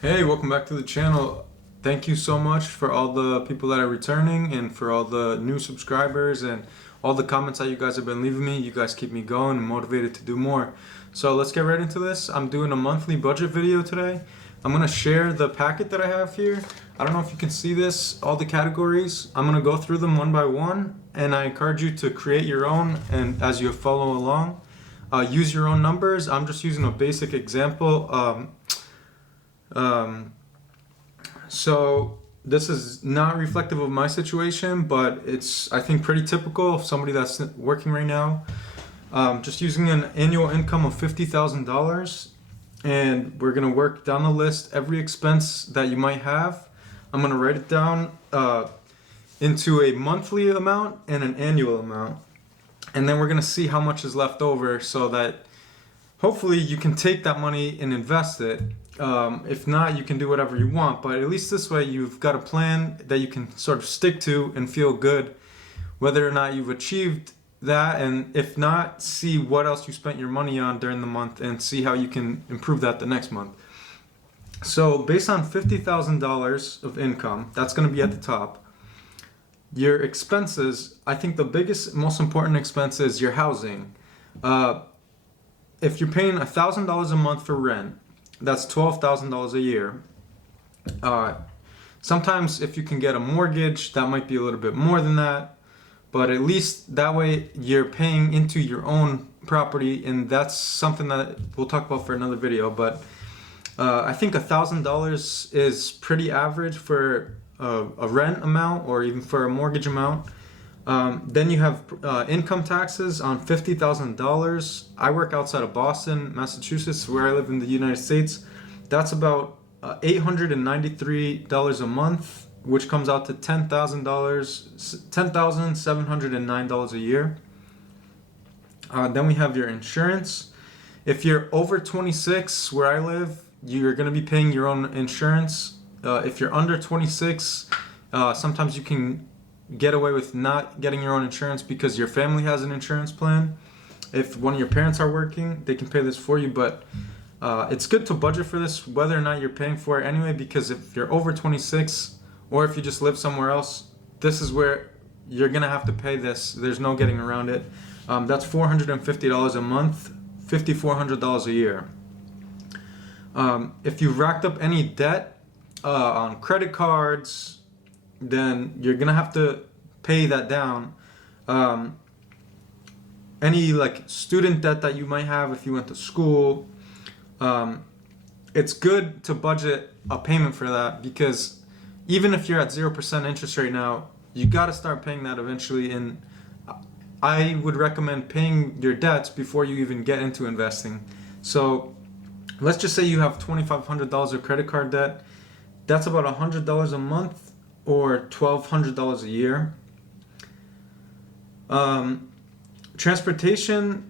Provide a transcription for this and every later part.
Hey, welcome back to the channel. Thank you so much for all the people that are returning and for all the new subscribers and all the comments that you guys have been leaving me. You guys keep me going and motivated to do more. So let's get right into this. I'm doing a monthly budget video today. I'm going to share the packet that I have here. I don't know if you can see this, all the categories. I'm going to go through them one by one, and I encourage you to create your own, and as you follow along, use your own numbers. I'm just using a basic example. So this is not reflective of my situation, but it's, I think, pretty typical of somebody that's working right now. Just using an annual income of $50,000, and we're gonna work down the list every expense that you might have. I'm gonna write it down into a monthly amount and an annual amount, and then we're gonna see how much is left over so that hopefully you can take that money and invest it. If not, you can do whatever you want, but at least this way you've got a plan that you can sort of stick to and feel good whether or not you've achieved that, and if not, see what else you spent your money on during the month and see how you can improve that the next month. So based on $50,000 of income, that's going to be at the top. Your expenses, I think the biggest, most important expense is your housing. If you're paying $1,000 a month for rent, that's $12,000 a year. Sometimes if you can get a mortgage, that might be a little bit more than that, but at least that way you're paying into your own property, and that's something that we'll talk about for another video. But I think $1,000 is pretty average for a rent amount or even for a mortgage amount. Then you have income taxes on $50,000. I work outside of Boston, Massachusetts, where I live in the United States. That's about $893 a month, which comes out to $10,709 a year. Then we have your insurance. If you're over 26, where I live, you're going to be paying your own insurance. If you're under 26, sometimes you can get away with not getting your own insurance because your family has an insurance plan. If one of your parents are working, they can pay this for you, but it's good to budget for this whether or not you're paying for it anyway, because if you're over 26 or if you just live somewhere else, this is where you're gonna have to pay this. There's no getting around it. That's $450 a month, $5,400 a year. If you've racked up any debt on credit cards, then you're gonna have to pay that down. Any like student debt that you might have if you went to school, it's good to budget a payment for that, because even if you're at 0% interest right now, you gotta start paying that eventually, and I would recommend paying your debts before you even get into investing. So let's just say you have $2,500 of credit card debt. That's about $100 a month or $1,200 a year. Transportation,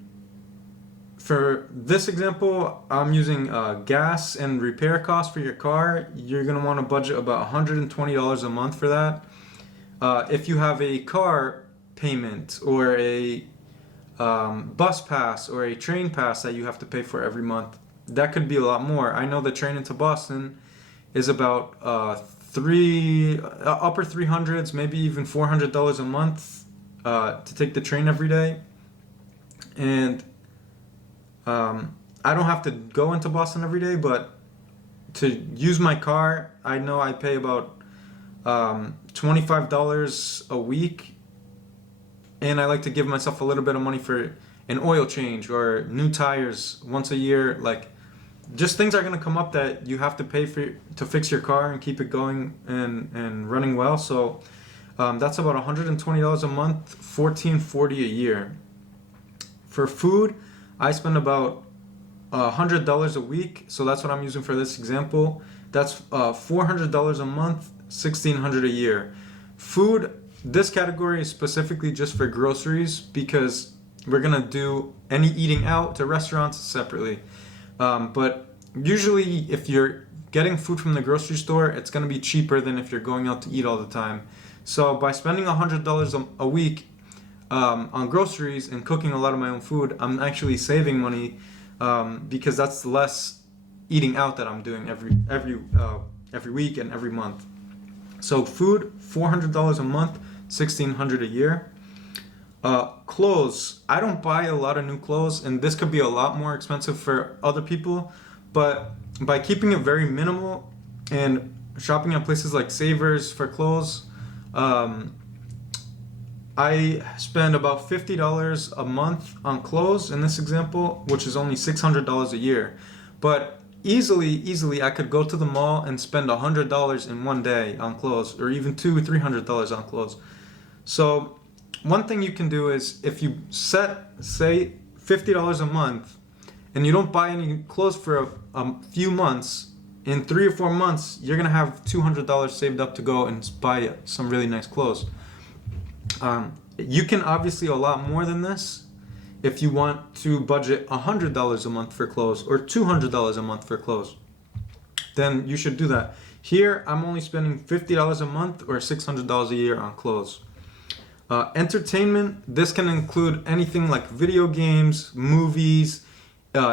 for this example, I'm using gas and repair costs for your car. You're going to want to budget about $120 a month for that. If you have a car payment or a bus pass or a train pass that you have to pay for every month, that could be a lot more. I know the train into Boston is about upper 300s, maybe even $400 a month to take the train every day. And I don't have to go into Boston every day, but to use my car, I know I pay about $25 a week, and I like to give myself a little bit of money for an oil change or new tires once a year. Like, just things are going to come up that you have to pay for to fix your car and keep it going and running well. So that's about $120 a month, $1,440 a year. For food, I spend about $100 a week, so that's what I'm using for this example. That's $400 a month, $1,600 a year. Food, this category is specifically just for groceries, because we're gonna do any eating out to restaurants separately. But usually if you're getting food from the grocery store, it's gonna be cheaper than if you're going out to eat all the time. So by spending $100 a week on groceries and cooking a lot of my own food, I'm actually saving money, because that's less eating out that I'm doing every week and every month. So food, $400 a month, $1,600 a year. Clothes, I don't buy a lot of new clothes, and this could be a lot more expensive for other people, but by keeping it very minimal and shopping at places like Savers for clothes, I spend about $50 a month on clothes in this example, which is only $600 a year. But easily I could go to the mall and spend $100 in one day on clothes, or even $200-300 on clothes. So one thing you can do is, if you say $50 a month and you don't buy any clothes for a few months, in 3 or 4 months you're gonna have $200 saved up to go and buy some really nice clothes. You can obviously a lot more than this if you want to budget $100 a month for clothes or $200 a month for clothes. Then you should do that. Here I'm only spending $50 a month or $600 a year on clothes. Entertainment, this can include anything like video games, movies,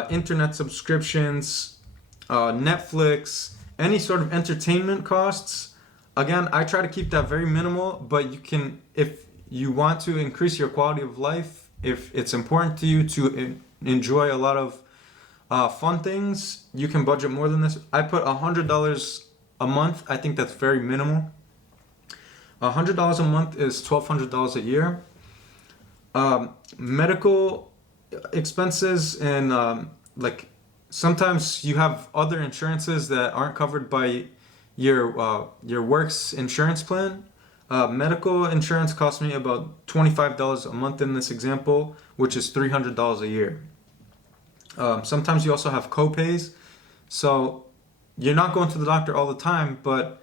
internet subscriptions, Netflix, any sort of entertainment costs. Again, I try to keep that very minimal, but you can, if you want to increase your quality of life, if it's important to you to enjoy a lot of fun things, you can budget more than this. I put $100 a month. I think that's very minimal. $100 a month is $1,200 a year. Medical expenses, and like sometimes you have other insurances that aren't covered by your work's insurance plan. Medical insurance costs me about $25 a month in this example, which is $300 a year. Sometimes you also have co-pays, so you're not going to the doctor all the time, but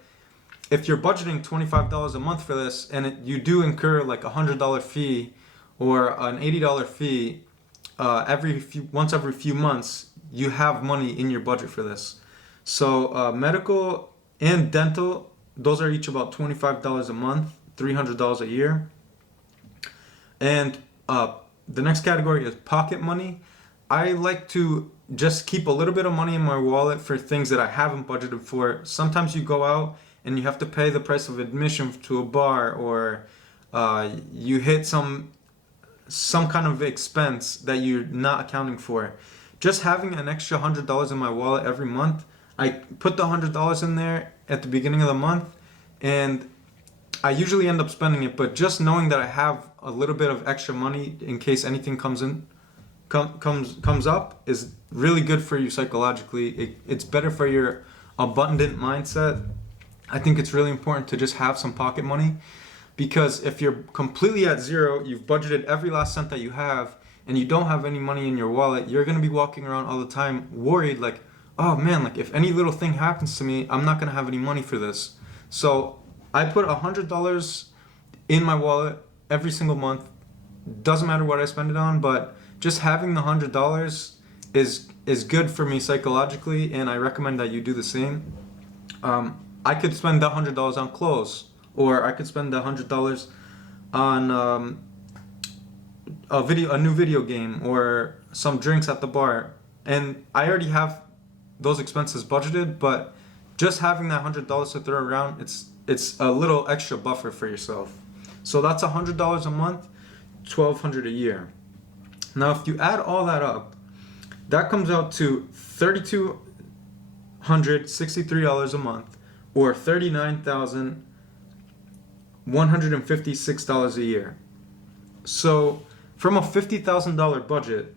if you're budgeting $25 a month for this, and you do incur like a $100 fee or an $80 fee once every few months, you have money in your budget for this. So medical and dental, those are each about $25 a month, $300 a year. And the next category is pocket money. I like to just keep a little bit of money in my wallet for things that I haven't budgeted for. Sometimes you go out and you have to pay the price of admission to a bar, or you hit some kind of expense that you're not accounting for. Just having an extra $100 in my wallet every month, I put the $100 in there at the beginning of the month, and I usually end up spending it, but just knowing that I have a little bit of extra money in case anything comes up is really good for you psychologically. It's better for your abundant mindset. I think it's really important to just have some pocket money, because if you're completely at zero, you've budgeted every last cent that you have, and you don't have any money in your wallet, you're going to be walking around all the time worried, like, oh man, like if any little thing happens to me, I'm not going to have any money for this. So I put $100 in my wallet every single month. Doesn't matter what I spend it on, but just having the $100 is good for me psychologically, and I recommend that you do the same. I could spend that $100 on clothes, or I could spend that $100 on a new video game, or some drinks at the bar. And I already have those expenses budgeted, but just having that $100 to throw around, it's a little extra buffer for yourself. So that's $100 a month, $1,200 a year. Now, if you add all that up, that comes out to $3,263 a month, or $39,156 a year. So from a $50,000 budget,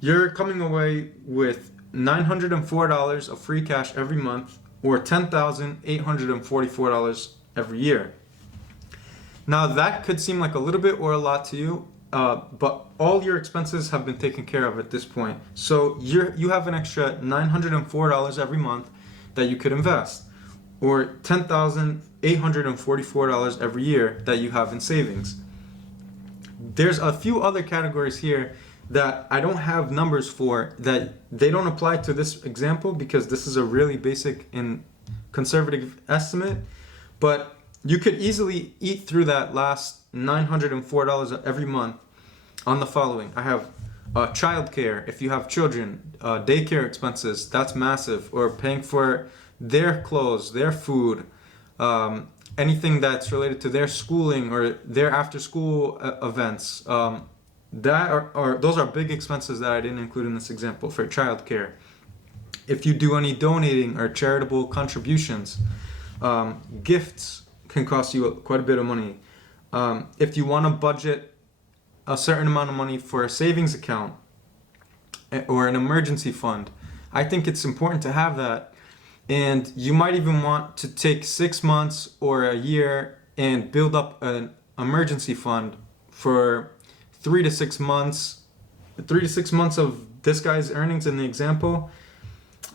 you're coming away with $904 of free cash every month, or $10,844 every year. Now that could seem like a little bit or a lot to you, but all your expenses have been taken care of at this point. So you have an extra $904 every month that you could invest, or $10,844 every year that you have in savings. There's a few other categories here that I don't have numbers for, that they don't apply to this example because this is a really basic and conservative estimate, but you could easily eat through that last $904 every month on the following. I have childcare, if you have children, daycare expenses, that's massive. Or paying for their clothes, their food, anything that's related to their schooling or their after-school events. Those are big expenses that I didn't include in this example for childcare. If you do any donating or charitable contributions, gifts can cost you quite a bit of money. If you want to budget a certain amount of money for a savings account or an emergency fund, I think it's important to have that. And you might even want to take 6 months or a year and build up an emergency fund for 3 to 6 months. 3 to 6 months of this guy's earnings in the example.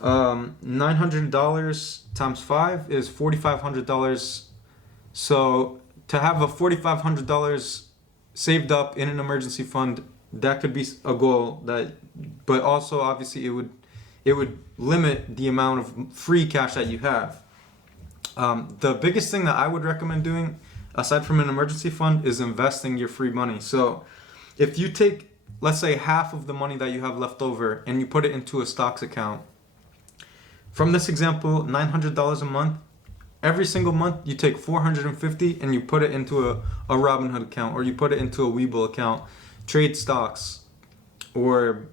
$900 times 5 is $4,500. So to have a $4,500 saved up in an emergency fund, that could be a goal. But also obviously it would limit the amount of free cash that you have. The biggest thing that I would recommend doing, aside from an emergency fund, is investing your free money. So if you take, let's say, half of the money that you have left over and you put it into a stocks account, from this example, $900 a month, every single month you take $450 and you put it into a Robinhood account, or you put it into a Webull account, trade stocks, or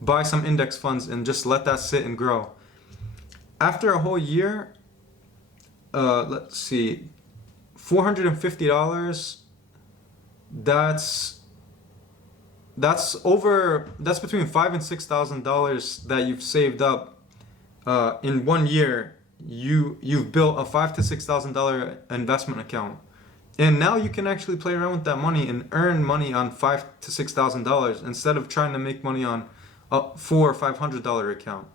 buy some index funds and just let that sit and grow. After a whole year, let's see, $450, that's between $5,000 and $6,000 that you've saved up. In 1 year, you've built a $5,000 to $6,000 investment account, and now you can actually play around with that money and earn money on $5,000 to $6,000 instead of trying to make money on a $400 or $500 account.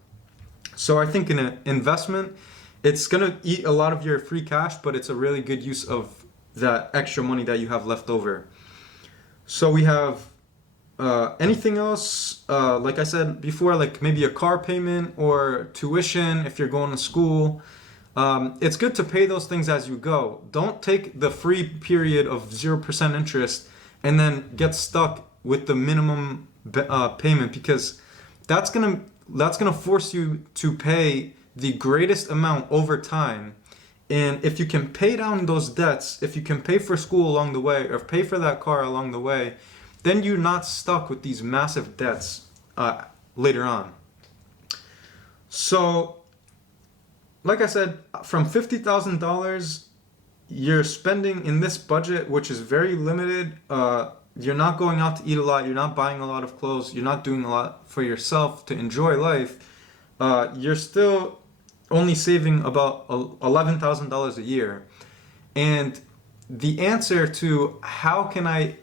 So I think in an investment, it's gonna eat a lot of your free cash, but it's a really good use of that extra money that you have left over. So we have anything else, like I said before, like maybe a car payment or tuition if you're going to school. It's good to pay those things as you go. Don't take the free period of 0% interest and then get stuck with the minimum payment, because that's gonna force you to pay the greatest amount over time. And if you can pay down those debts, if you can pay for school along the way or pay for that car along the way, then you're not stuck with these massive debts later on. So, like I said, from $50,000 you're spending in this budget, which is very limited. You're not going out to eat a lot. You're not buying a lot of clothes. You're not doing a lot for yourself to enjoy life. You're still only saving about $11,000 a year. And the answer to how can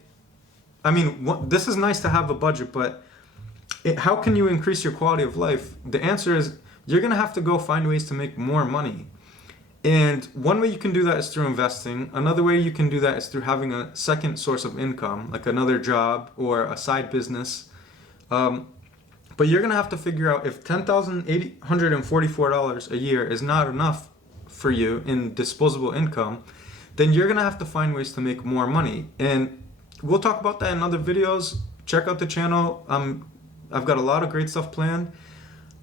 this is nice to have a budget, but how can you increase your quality of life? The answer is you're going to have to go find ways to make more money. And one way you can do that is through investing. Another way you can do that is through having a second source of income, like another job or a side business. But you're going to have to figure out if $10,844 a year is not enough for you in disposable income, then you're going to have to find ways to make more money. And we'll talk about that in other videos. Check out the channel. I've got a lot of great stuff planned.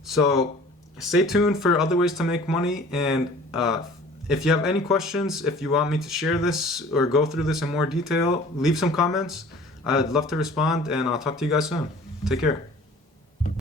So stay tuned for other ways to make money. And if you have any questions, if you want me to share this or go through this in more detail, leave some comments. I'd love to respond, and I'll talk to you guys soon. Take care.